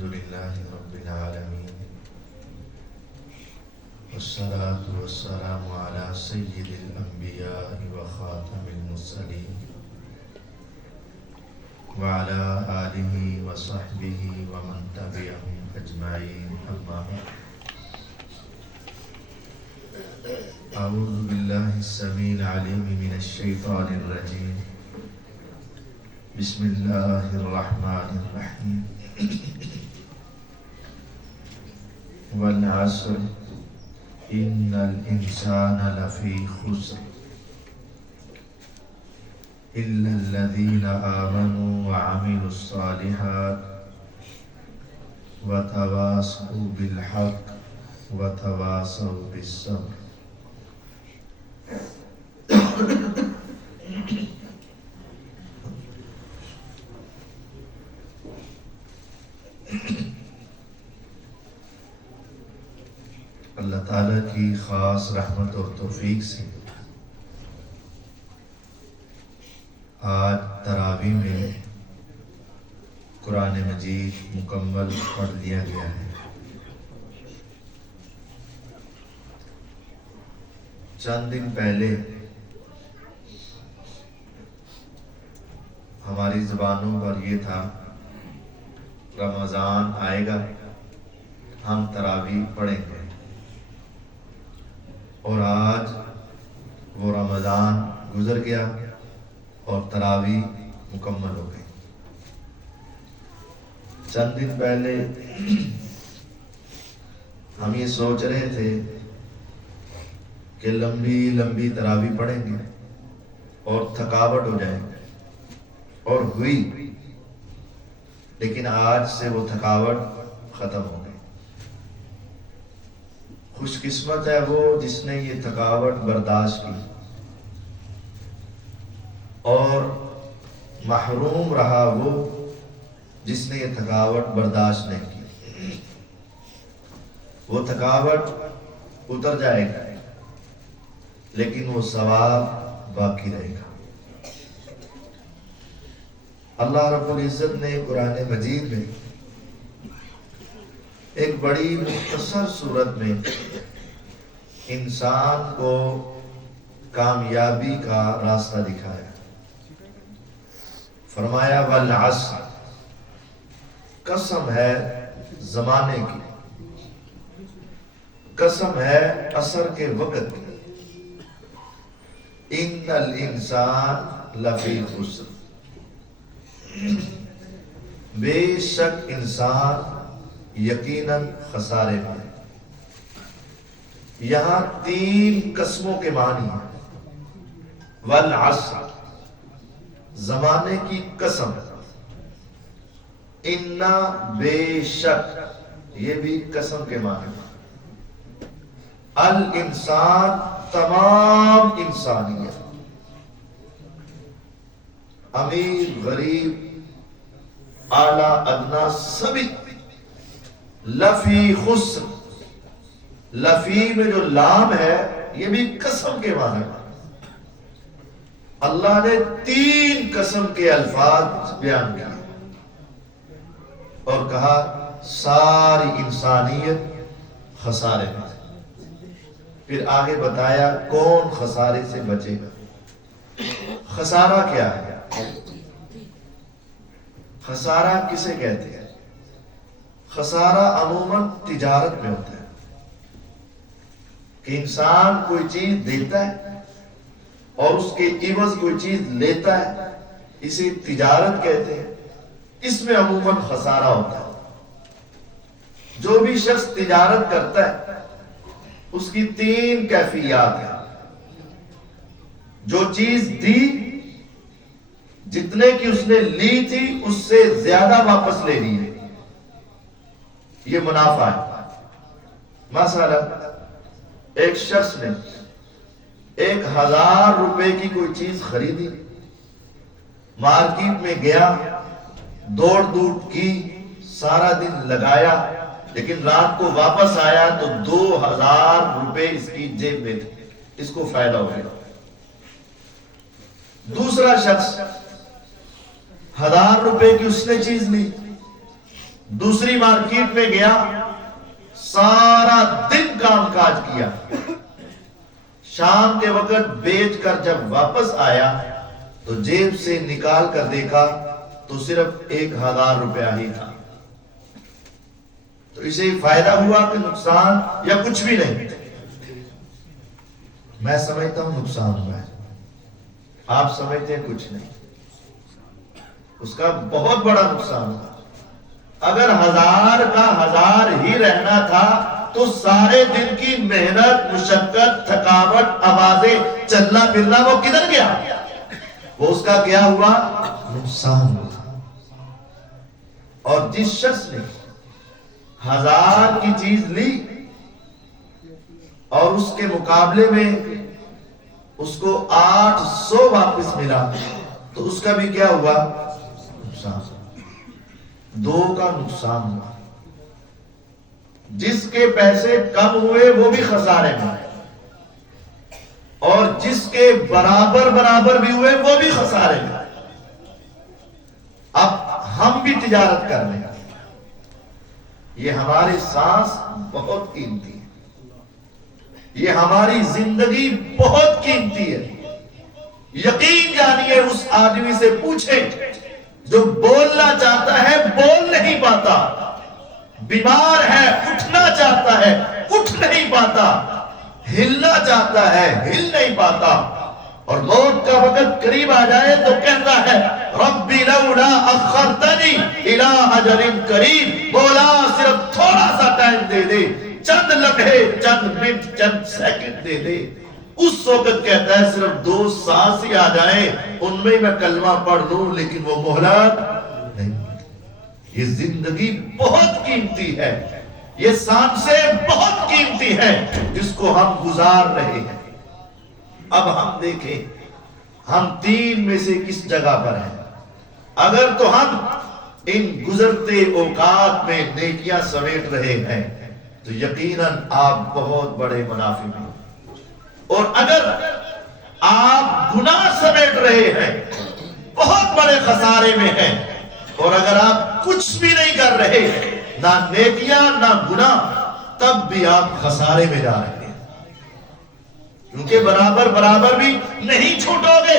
الحمد لله رب العالمين والصلاة والسلام على سيد الأنبياء وخاتم المرسلين وعلى آله وصحبه ومن تبعهم أجمعين أما بعد. أعوذ بالله السميع العليم من الشيطان الرجيم. بسم الله الرحمن الرحيم. والعصر إن الإنسان لفي خسر إلا الذين آمنوا وعملوا الصالحات وتواصوا بالحق وتواصوا بالصبر. اللہ تعالیٰ کی خاص رحمت اور توفیق سے آج تراویح میں قرآن مجید مکمل پڑھ لیا گیا ہے. چند دن پہلے ہماری زبانوں پر یہ تھا رمضان آئے گا ہم تراویح پڑھیں گے، اور آج وہ رمضان گزر گیا اور تراویح مکمل ہو گئی. چند دن پہلے ہم یہ سوچ رہے تھے کہ لمبی لمبی تراویح پڑھیں گے اور تھکاوٹ ہو جائے گی، اور ہوئی، لیکن آج سے وہ تھکاوٹ ختم ہو گئی. خوش قسمت ہے وہ جس نے یہ تھکاوٹ برداشت کی، اور محروم رہا وہ جس نے یہ تھکاوٹ برداشت نہیں کی. وہ تھکاوٹ اتر جائے گا لیکن وہ ثواب باقی رہے گا. اللہ رب العزت نے قرآن مجید میں ایک بڑی مختصر صورت میں انسان کو کامیابی کا راستہ دکھایا. فرمایا والعصر، قسم ہے زمانے کی، قسم ہے عصر کے وقت کی. ان الانسان لفی خسر، بے شک انسان یقیناً خسارے میں. یہاں تین قسموں کے معنی ہیں. والعصر، زمانے کی قسم. انا، بے شک، یہ بھی قسم کے معنی ہیں. الانسان، تمام انسانیت، امیر غریب اعلیٰ ادنا سبھی. لفی خسر، لفی میں جو لام ہے یہ بھی قسم کے معنی ہے. اللہ نے تین قسم کے الفاظ بیان کیے اور کہا ساری انسانیت خسارے میں. پھر آگے بتایا کون خسارے سے بچے گا. خسارہ کیا ہے؟ خسارہ کسے کہتے ہیں؟ خسارہ عموماً تجارت میں ہوتا ہے کہ انسان کوئی چیز دیتا ہے اور اس کے عوض کوئی چیز لیتا ہے، اسے تجارت کہتے ہیں. اس میں عموماً خسارہ ہوتا ہے. جو بھی شخص تجارت کرتا ہے اس کی تین کیفیات ہیں. جو چیز دی، جتنے کی اس نے لی تھی اس سے زیادہ واپس لے لی ہے، یہ منافع ہے. مثلا ایک شخص نے 1000 روپے کی کوئی چیز خریدی، مارکیٹ میں گیا، دوڑ دھوپ کی، سارا دن لگایا، لیکن رات کو واپس آیا تو 2000 روپے اس کی جیب میں تھے. اس کو فائدہ ہو گیا. دوسرا شخص 1000 روپے کی اس نے چیز لی، دوسری مارکیٹ میں گیا، سارا دن کام کاج کیا، شام کے وقت بیچ کر جب واپس آیا تو جیب سے نکال کر دیکھا تو صرف 1000 روپیہ ہی تھا۔ تو اسے فائدہ ہوا کہ نقصان یا کچھ بھی نہیں؟ میں سمجھتا ہوں نقصان ہوا ہے، آپ سمجھتے ہیں کچھ نہیں، اس کا بہت بڑا نقصان ہوا۔ اگر 1000 کا 1000 ہی رہنا تھا تو سارے دن کی محنت، مشقت، تھکاوٹ، آوازیں، چلنا پھرنا وہ کدھر گیا؟ وہ اس کا کیا ہوا؟ نقصان ہوا۔ اور جس شخص نے 1000 کی چیز لی اور اس کے مقابلے میں اس کو 800 واپس ملا تو اس کا بھی کیا ہوا؟ نقصان۔ دو کا نقصان ہوا۔ جس کے پیسے کم ہوئے وہ بھی خسارے میں، اور جس کے برابر بھی ہوئے وہ بھی خسارے میں۔ اب ہم بھی تجارت کر رہے ہیں، یہ ہماری سانس بہت قیمتی ہے، یہ ہماری زندگی بہت قیمتی ہے۔ یقین جانیے اس آدمی سے پوچھیں جو بولنا چاہتا ہے بول نہیں پاتا، بیمار ہے اٹھنا چاہتا ہے اٹھ نہیں پاتا، ہلنا چاہتا ہے ہل نہیں پاتا، اور موت کا وقت قریب آ جائے تو کہتا ہے ربی لولا اخرتنی الی اجل قریب، مولا صرف تھوڑا سا ٹائم دے دے، چند لمحے، چند منٹ، چند سیکنڈ دے دے۔ اس وقت کہتا ہے صرف 2 سانس ہی آ جائیں، ان میں میں کلمہ پڑھ لوں، لیکن وہ مہلت نہیں۔ یہ زندگی بہت قیمتی ہے، یہ سانسیں بہت قیمتی ہے جس کو ہم گزار رہے ہیں۔ اب ہم دیکھیں ہم 3 میں سے کس جگہ پر ہیں۔ اگر تو ہم ان گزرتے اوقات میں نیکیاں سمیٹ رہے ہیں تو یقیناً آپ بہت بڑے منافع میں، اور اگر آپ گناہ سمیٹ رہے ہیں بہت بڑے خسارے میں ہیں، اور اگر آپ کچھ بھی نہیں کر رہے، نہ نیکیاں نہ گناہ، تب بھی آپ خسارے میں جا رہے ہیں، کیونکہ برابر بھی نہیں چھوٹو گے۔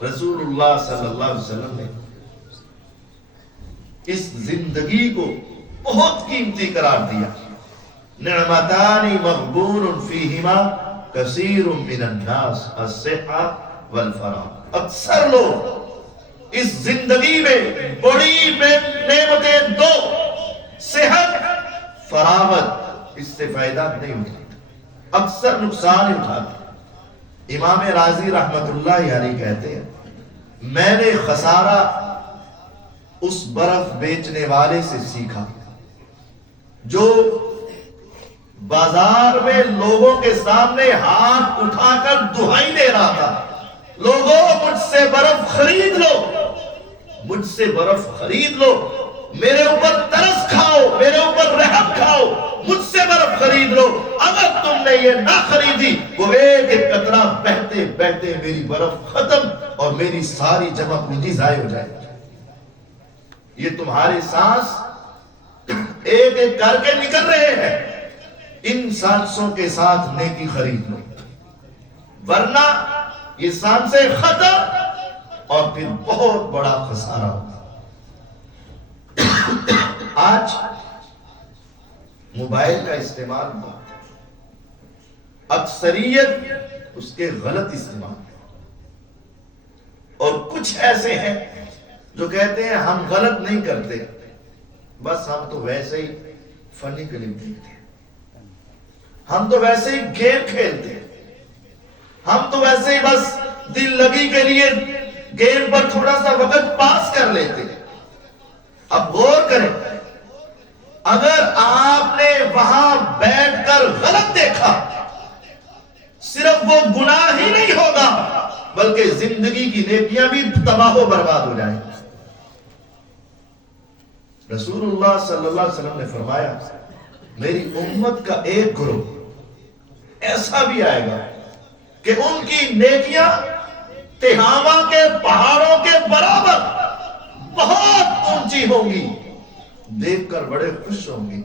رسول اللہ صلی اللہ علیہ وسلم نے اس زندگی کو بہت قیمتی قرار دیا۔ نعمتان مغبون فیہما کثیر من الناس، الصحۃ والفراغ۔ اکثر لوگ اس زندگی میں بڑی نعمتیں 2، صحت، فراغت، اس سے فائدہ نہیں اٹھاتے، اکثر نقصان ہی اٹھاتے۔ امام رازی رحمت اللہ علیہ کہتے ہیں میں نے خسارہ اس برف بیچنے والے سے سیکھا جو بازار میں لوگوں کے سامنے ہاتھ اٹھا کر دہائی دے رہا تھا، لوگوں مجھ سے برف خرید لو، مجھ سے برف خرید لو، میرے اوپر ترس کھاؤ، میرے اوپر رحم کھاؤ، مجھ سے برف خرید لو۔ اگر تم نے یہ نہ خریدی وہ ایک ایک قطرہ بہتے بہتے میری برف ختم اور میری ساری جمع پونجی ضائع ہو جائے۔ یہ تمہارے سانس ایک ایک کر کے نکل رہے ہیں، ان سانسوں کے ساتھ نیکی خرید لو، ورنہ یہ سانسیں ختم اور پھر بہت بڑا خسارہ ہوگا۔ آج موبائل کا استعمال بہت ہے، اکثریت اس کے غلط استعمال ہے، اور کچھ ایسے ہیں جو کہتے ہیں ہم غلط نہیں کرتے، بس ہم تو ویسے ہی فنی کلپ دیکھتے ہیں، ہم تو ویسے ہی گیم کھیلتے ہیں، ہم تو ویسے ہی بس دل لگی کے لیے گیم پر تھوڑا سا وقت پاس کر لیتے ہیں۔ اب غور کریں، اگر آپ نے وہاں بیٹھ کر غلط دیکھا، صرف وہ گناہ ہی نہیں ہوگا بلکہ زندگی کی نیکیاں بھی تباہ و برباد ہو جائیں۔ رسول اللہ صلی اللہ علیہ وسلم نے فرمایا میری امت کا ایک گروہ ایسا بھی آئے گا کہ ان کی نیکیاں تہامہ کے پہاڑوں کے برابر بہت اونچی ہوں گی، دیکھ کر بڑے خوش ہوں گے۔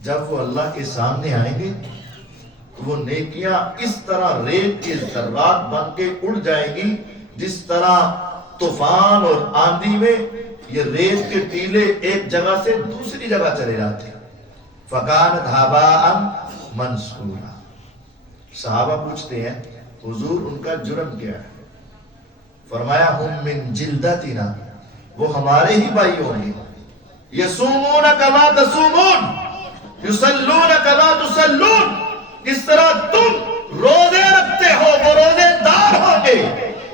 جب وہ اللہ کے سامنے آئیں گے وہ نیکیاں اس طرح ریت کے ذرات بن کے اڑ جائیں گی جس طرح طوفان اور آندھی میں یہ ریت کے ٹیلے ایک جگہ سے دوسری جگہ چلے جاتے ہیں۔ فَكَانَتْ هَبَاءً مَنْثُورًا۔ صحابہ پوچھتے ہیں حضور ان کا جرم کیا ہے؟ فرمایا ہم من جلدتنا، وہ ہمارے ہی بھائی ہوں گے۔ یصومون کما تصومون، یصلون کما تصلون، اس طرح تم روزے رکھتے ہو وہ روزے دار ہوں گے،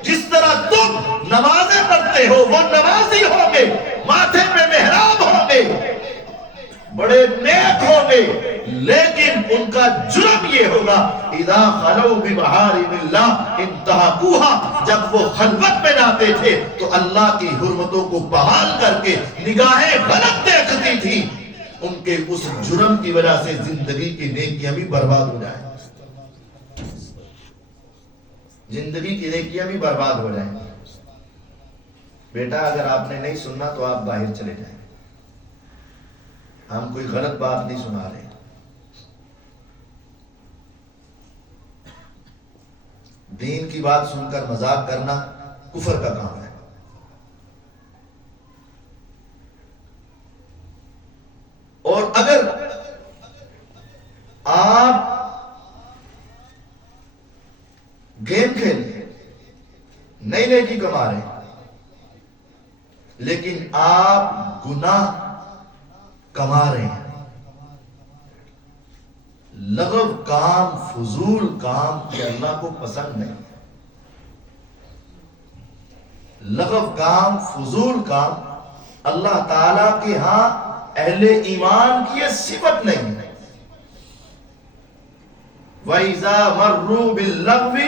جس طرح تم نمازیں پڑھتے ہو وہ نمازی ہوں گے، ماتھے پہ محراب ہوں گے، بڑے نیک ہوں گے۔ لیکن ان کا جرم یہ ہوگا اذا خلو بمحارم اللہ انتہکوها، جب وہ خلوت میں جاتے تھے تو اللہ کی حرمتوں کو بحال کر کے نگاہیں غلط دیکھتی تھی، ان کے اس جرم کی وجہ سے زندگی کی نیکیاں بھی برباد ہو جائیں، زندگی کی نیکیاں بھی برباد ہو جائیں۔ بیٹا اگر آپ نے نہیں سننا تو آپ باہر چلے جائیں، ہم کوئی غلط بات نہیں سنا رہے۔ دین کی بات سن کر مذاق کرنا کفر کا کام ہے۔ اور اگر آپ گیم کھیل رہے نئی نیکی کما رہے ہیں لیکن آپ گناہ کما رہے ہیں، لغو کام، فضول کام یہ اللہ کو پسند نہیں۔ لغو کام، فضول کام اللہ تعالی کے ہاں اہل ایمان کی یہ صفت نہیں ہے۔ وَإِذَا مَرُّوا بِاللَّغْوِ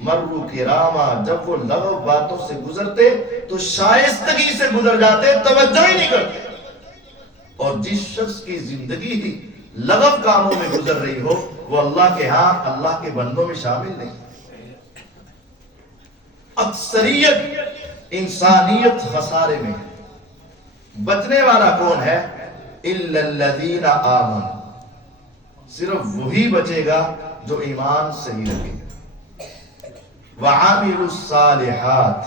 مَرُّوا كِرَامًا، جب وہ لغو باتوں سے گزرتے تو شائستگی سے گزر جاتے، توجہ ہی نہیں کرتے۔ اور جس شخص کی زندگی ہی لغو کاموں میں گزر رہی ہو وہ اللہ کے ہاں اللہ کے بندوں میں شامل نہیں۔ اکثریت انسانیت خسارے میں ہے، بچنے والا کون ہے؟ إِلَّا الَّذِينَ آمَنُوا، صرف وہی بچے گا جو ایمان صحیح رکھے گا، وَعَمِلُوا الصَّالِحَاتِ،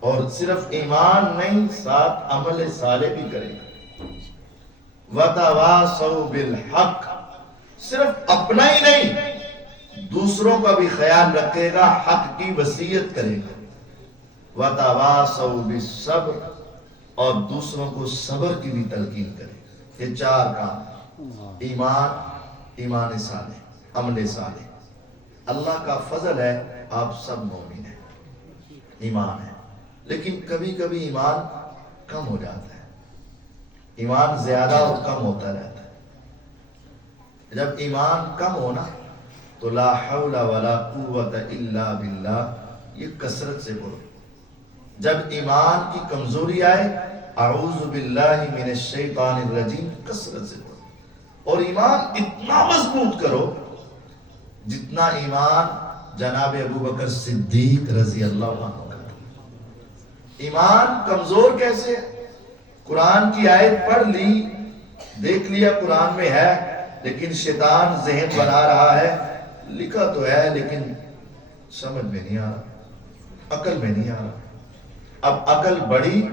اور صرف ایمان نہیں ساتھ عمل صالح بھی کرے گا، وَتَوَاصَوْا بِالْحَقِّ، صرف اپنا ہی نہیں دوسروں کا بھی خیال رکھے گا، حق کی وصیت کرے گا، وَتَوَاصَوْا بِالصَّبْرِ، اور دوسروں کو صبر کی بھی تلقین کرے گا۔ یہ چار کام، ایمان صالح، عمل صالح۔ اللہ کا فضل ہے آپ سب مومن ہیں، ایمان ہے، لیکن کبھی کبھی ایمان کم ہو جاتا ہے، ایمان زیادہ اور کم ہوتا رہتا ہے۔ جب ایمان کم ہونا تو لا حول ولا قوت الا باللہ یہ کثرت سے بولو۔ جب ایمان کی کمزوری آئے اعوذ باللہ من الشیطان الرجیم کثرت سے بولو، اور ایمان اتنا مضبوط کرو جتنا ایمان جناب ابو بکر صدیق رضی اللہ عنہ کا۔ ایمان کمزور کیسے ہے؟ قرآن کی آیت پڑھ لی، دیکھ لیا قرآن میں ہے، لیکن شیطان ذہن بنا رہا ہے، لکھا تو ہے لیکن سمجھ میں نہیں آ رہا، عقل میں نہیں آ رہا۔ اب عقل بڑی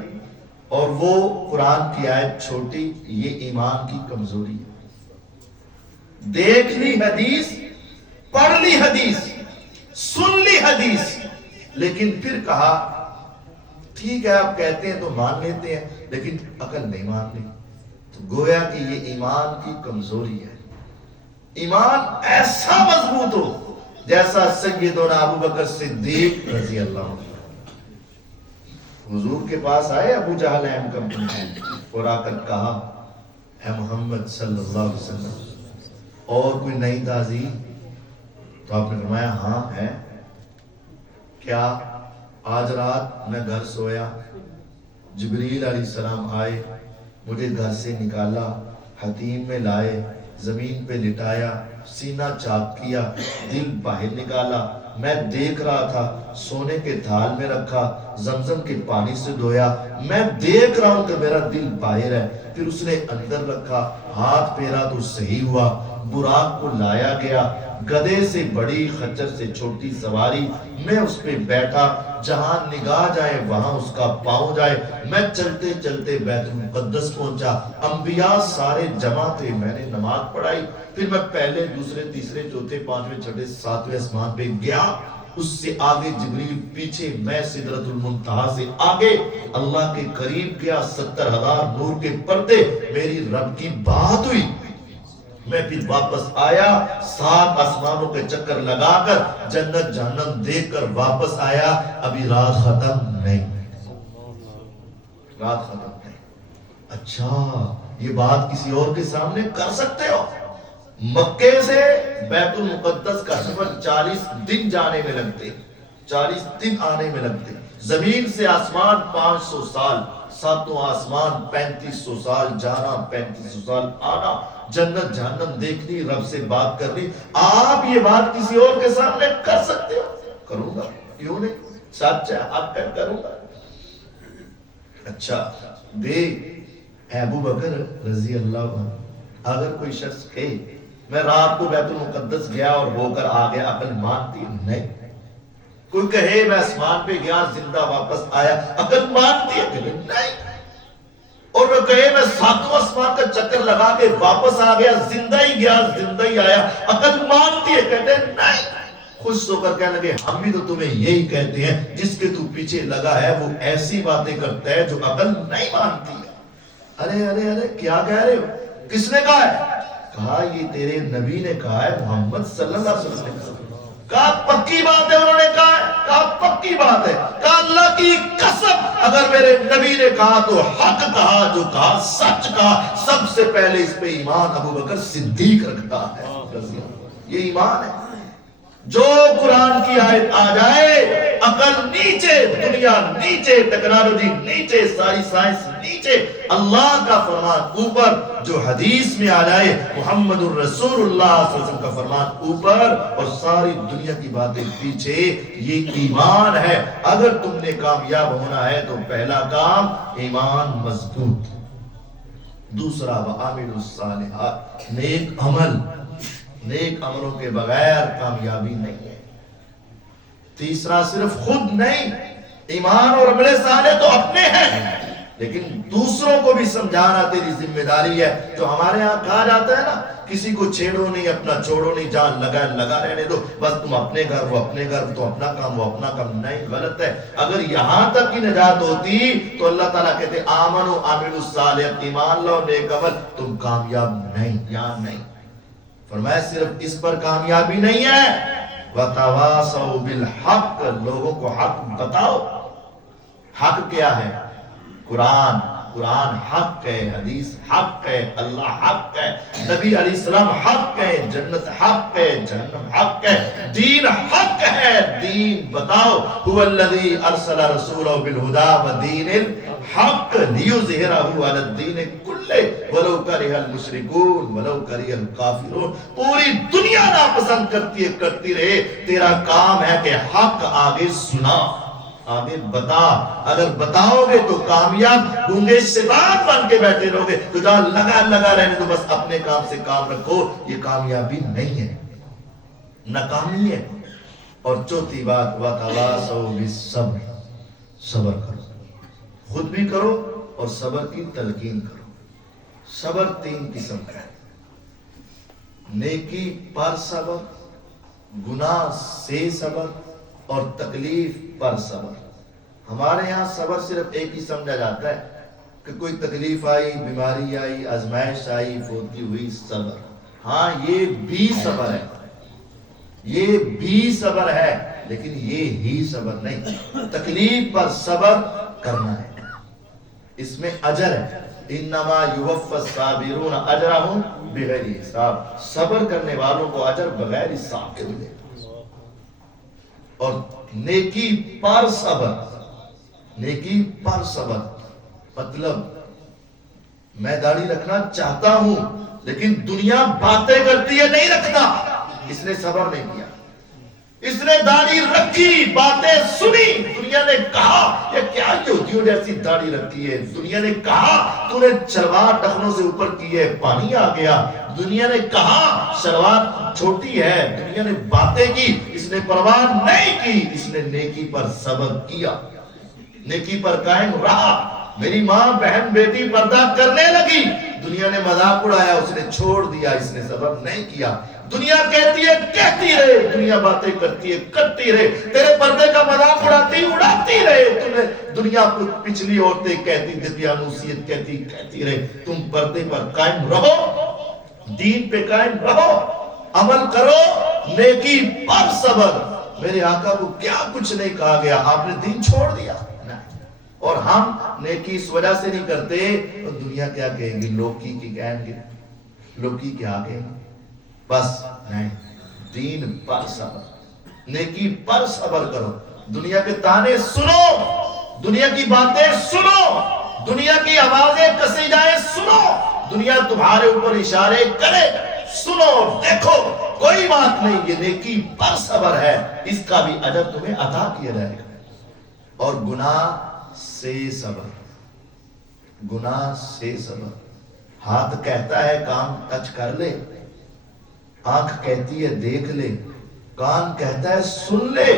اور وہ قرآن کی آیت چھوٹی، یہ ایمان کی کمزوری ہے۔ دیکھ لی حدیث، پڑھ لی حدیث، سن لی حدیث، لیکن پھر کہا ٹھیک ہے آپ کہتے ہیں تو مان لیتے ہیں لیکن عقل نہیں مان لی، تو گویا کہ یہ ایمان کی کمزوری ہے۔ ایمان ایسا مضبوط ہو جیسا سیدنا ابو بکر صدیق رضی اللہ عنہ۔ حضور کے پاس آئے ابو جہل اہم کمپنی اور آ کر کہا اے محمد صلی اللہ علیہ وسلم اور کوئی نئی تعظیم؟ تو آپ نے فرمایا ہاں ہے۔ کیا؟ آج رات میں گھر سویا، جبریل علیہ السلام آئے، مجھے گھر سے نکالا، حتیم میں لائے، زمین پہ لٹایا، سینہ چاک کیا، دل باہر نکالا، میں دیکھ رہا تھا، سونے کے تھال میں رکھا، زمزم کے پانی سے دھویا، میں دیکھ رہا ہوں کہ میرا دل باہر ہے، پھر اس نے اندر رکھا، ہاتھ پھیرا تو صحیح ہوا، براق کو لایا گیا، گدھے سے بڑی خچر سے چھوٹی سواری، میں اس پہ بیٹھا، جہاں نگاہ جائے وہاں اس کا پاؤں جائے، میں چلتے چلتے بیت المقدس پہنچا، انبیاء سارے جمع تھے، میں نے نماز پڑھائی، پھر میں پہلے دوسرے تیسرے چوتھے پانچویں چھٹے ساتویں آسمان پہ گیا، اس سے آگے جبریل، پیچھے میں سدرۃ المنتہا سے آگے اللہ کے قریب گیا، 70,000 نور کے پردے، میری رب کی بات ہوئی، میں پھر واپس آیا، 7 آسمانوں کے چکر لگا کر جنت جہنم دیکھ کر واپس آیا، ابھی رات ختم نہیں، رات ختم نہیں۔ اچھا یہ بات کسی اور کے سامنے کر سکتے ہو؟ مکے سے بیت المقدس کا سفر 40 دن جانے میں لگتے، 40 دن آنے میں لگتے، زمین سے آسمان 500 سال، 7واں آسمان 3500 سال جانا، 3500 سال آنا، جنت جہنم دیکھنی، رب سے بات کرنی۔ آپ یہ بات کسی اور کے سامنے کر سکتے ہو؟ کروں گا، کیوں نہیں، سچ ہے، آپ کر کروں گا۔ اچھا بے ابو بکر رضی اللہ عنہ، اگر کوئی شخص کہے میں رات کو بیت المقدس گیا اور ہو کر آ گیا، عقل مانتی؟ نہیں۔ کوئی کہے میں آسمان پہ گیا زندہ واپس آیا، عقل مانتی ہے کہ نہیں؟ اور وہ کہے میں 7واں آسمان کا چکر لگا کے واپس آ گیا، زندہ ہی گیا زندہ ہی آیا، عقل مانتی ہے؟ کہتے ہیں نہیں۔ خوش ہو کر کہنے لگے ہم بھی تو تمہیں یہی کہتے ہیں، جس کے تو پیچھے لگا ہے وہ ایسی باتیں کرتا ہے جو عقل نہیں مانتی ہے۔ ارے ارے ارے کیا کہہ رہے ہو؟ کس نے کہا ہے؟ کہا یہ تیرے نبی نے کہا ہے، محمد صلی اللہ علیہ وسلم نے کہا پکی بات ہے، انہوں نے کہا ہے، کہا پکی بات ہے، کہا اللہ کی قسم اگر میرے نبی نے کہا تو حق کہا، جو کہا سچ کہا۔ سب سے پہلے اس پہ ایمان ابو بکر صدیق رکھتا ہے، یہ ایمان ہے۔ جو قرآن کی آیت آ جائے، عقل نیچے، دنیا نیچے، ٹیکنالوجی نیچے، ساری سائنس نیچے، اللہ کا فرمان اوپر، جو حدیث میں آ جائے محمد الرسول اللہ صلی اللہ علیہ وسلم کا فرمان اوپر، اور ساری دنیا کی باتیں پیچھے، یہ ایمان ہے۔ اگر تم نے کامیاب ہونا ہے تو پہلا کام ایمان مضبوط، دوسرا وَعَامِلُ الصَّالِحَاتِ، نیک عمل، نیک عملوں کے بغیر کامیابی نہیں ہے۔ تیسرا صرف خود نہیں، ایمان اور عمل صالح تو اپنے ہیں، لیکن دوسروں کو بھی سمجھانا تیری ذمہ داری ہے۔ جو ہمارے ہاں کہا جاتا ہے نا، کسی کو چھیڑو نہیں اپنا چھوڑو نہیں، جان لگا رہنے دو، بس تم اپنے گھر وہ اپنے گھر، تو اپنا کام وہ اپنا کام، نہیں، غلط ہے۔ اگر یہاں تک کی نجات ہوتی تو اللہ تعالیٰ کہتے آمنوا عاملوا الصالحات، ایمان لاؤ نیک عمل، تم کامیاب نہیں، یہاں نہیں۔ فرمایا صرف اس پر کامیابی نہیں ہے، وَتَوَاصَوْا بِالْحَقِّ، لوگوں کو حق بتاؤ۔ حق کیا ہے؟ قرآن، قرآن حق ہے، حدیث حق ہے، اللہ حق ہے، نبی علیہ السلام حق ہے، جنت حق ہے، جہنم حق ہے، دین حق ہے، دین بتاؤ۔ هُوَ الَّذِي أَرْسَلَ رَسُولَهُ بِالْهُدَى وَدِينِ الْحَقِّ لِيُظْهِرَهُ عَلَى الدِّينِ كُلِّهِ وَلَوْ كَرِهَ الْمُشْرِكُونَ وَلَوْ كَرِهَ الْكَافِرُونَ۔ پوری دنیا ناپسند کرتی رہے، تیرا کام ہے کہ حق آگے سنا، آگے بتا۔ اگر بتاؤ گے تو کامیاب، گونگے شیطان بن کے بیٹھے رہو گے تو جہاں لگا رہنے تو بس اپنے کام سے کام رکھو، یہ کامیابی نہیں ہے، ناکامی ہے۔ اور چوتھی بات وَتَوَاصَوْا بِالصَّبْرِ، صبر کرو، خود بھی کرو اور صبر کی تلقین کرو۔ صبر 3 قسم کا ہے، نیکی پر صبر، گناہ سے صبر، اور تکلیف پر صبر۔ ہمارے ہاں صبر صرف ایک ہی سمجھا جاتا ہے کہ کوئی تکلیف آئی، بیماری آئی، آزمائش آئی، فوتی ہوئی، صبر۔ ہاں یہ بھی صبر ہے، یہ بھی صبر ہے، لیکن یہ ہی صبر نہیں۔ تکلیف پر صبر کرنا ہے، اس میں اجر ہے، انما یوفی الصابرون اجرہم بغیر حساب، صبر کرنے والوں کو اجر بغیر حساب کے ملے۔ اور نیکی پر صبر، نیکی پر صبر مطلب میں داڑھی رکھنا چاہتا ہوں لیکن دنیا باتیں کرتی ہے نہیں رکھتا. اس نے صبر نہیں کیا, اس نے داڑھی رکھی, باتیں سنی. دنیا نے کہا یہ کیا یہودیوں نے ایسی داڑھی رکھی ہے. دنیا نے کہا تو نے شلوار ٹخنوں سے اوپر کی ہے, پانی آ گیا. دنیا نے کہا شلوار چھوٹی ہے. دنیا نے باتیں کی, اس نے پرواہ نہیں کی. اس نے نیکی پر صبر کیا, نیکی پر قائم رہا. میری ماں بہن بیٹی پردہ کرنے لگی, دنیا نے مذاق اڑایا, اس نے چھوڑ دیا. اس نے صبر نہیں کیا. دنیا کہتی ہے کہتی رہے, دنیا باتیں کرتی ہے کرتی رہے, تیرے پردے کا مذاق اڑاتی رہے. دنیا پچھلی عورتیں کہتی, دقیانوسیت کہتی رہے. تم پردے پر قائم رہو, دین پہ قائم رہو, عمل کرو, نیکی پر صبر. میرے آقا کو کیا کچھ نہیں کہا گیا, آپ نے دین چھوڑ دیا. اور ہم نیکی اس وجہ سے نہیں کرتے, تو دنیا کیا کہیں گی, لوگ کی کہیں گے, لوگ کی کیا کہیں گے. بس نہیں, دین پر صبر, نیکی پر صبر کرو. دنیا کے تانے سنو, دنیا کی باتیں سنو, دنیا کی آوازیں کسی جائے سنو, دنیا تمہارے اوپر اشارے کرے سنو, دیکھو کوئی بات نہیں, یہ نیکی پر صبر ہے, اس کا بھی اجر تمہیں عطا کیا جائے گا. اور گناہ سے صبر, گناہ سے صبر. ہاتھ کہتا ہے کام ٹچ کر لے, آنکھ کہتی ہے دیکھ لے, کان کہتا ہے سن لے,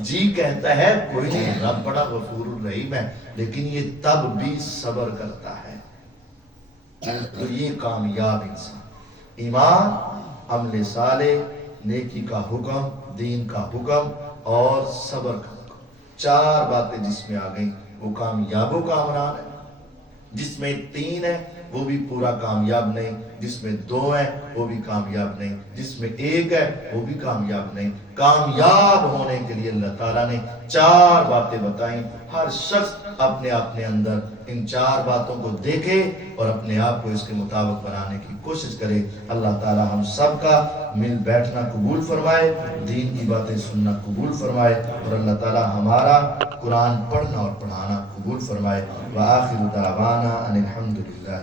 جی کہتا ہے کوئی نہیں, رب بڑا غفور الرحیم ہے, لیکن یہ تب بھی صبر کرتا ہے. تو یہ کامیاب انسان, ایمان, عمل صالح, نیکی کا حکم, دین کا حکم اور صبر کا حکم, چار باتیں جس میں آ گئیں وہ کامیابوں کا عنوان ہے. جس میں 3 ہے وہ بھی پورا کامیاب نہیں, جس میں 2 ہے وہ بھی کامیاب نہیں, جس میں 1 ہے وہ بھی کامیاب نہیں. کامیاب ہونے کے لیے اللہ تعالیٰ نے 4 باتیں بتائیں. ہر شخص اپنے اندر ان 4 باتوں کو دیکھے اور اپنے آپ کو اس کے مطابق بنانے کی کوشش کرے. اللہ تعالیٰ ہم سب کا مل بیٹھنا قبول فرمائے, دین کی باتیں سننا قبول فرمائے, اور اللہ تعالیٰ ہمارا قرآن پڑھنا اور پڑھانا قبول فرمائے. وآخر دعوانا ان الحمدللہ.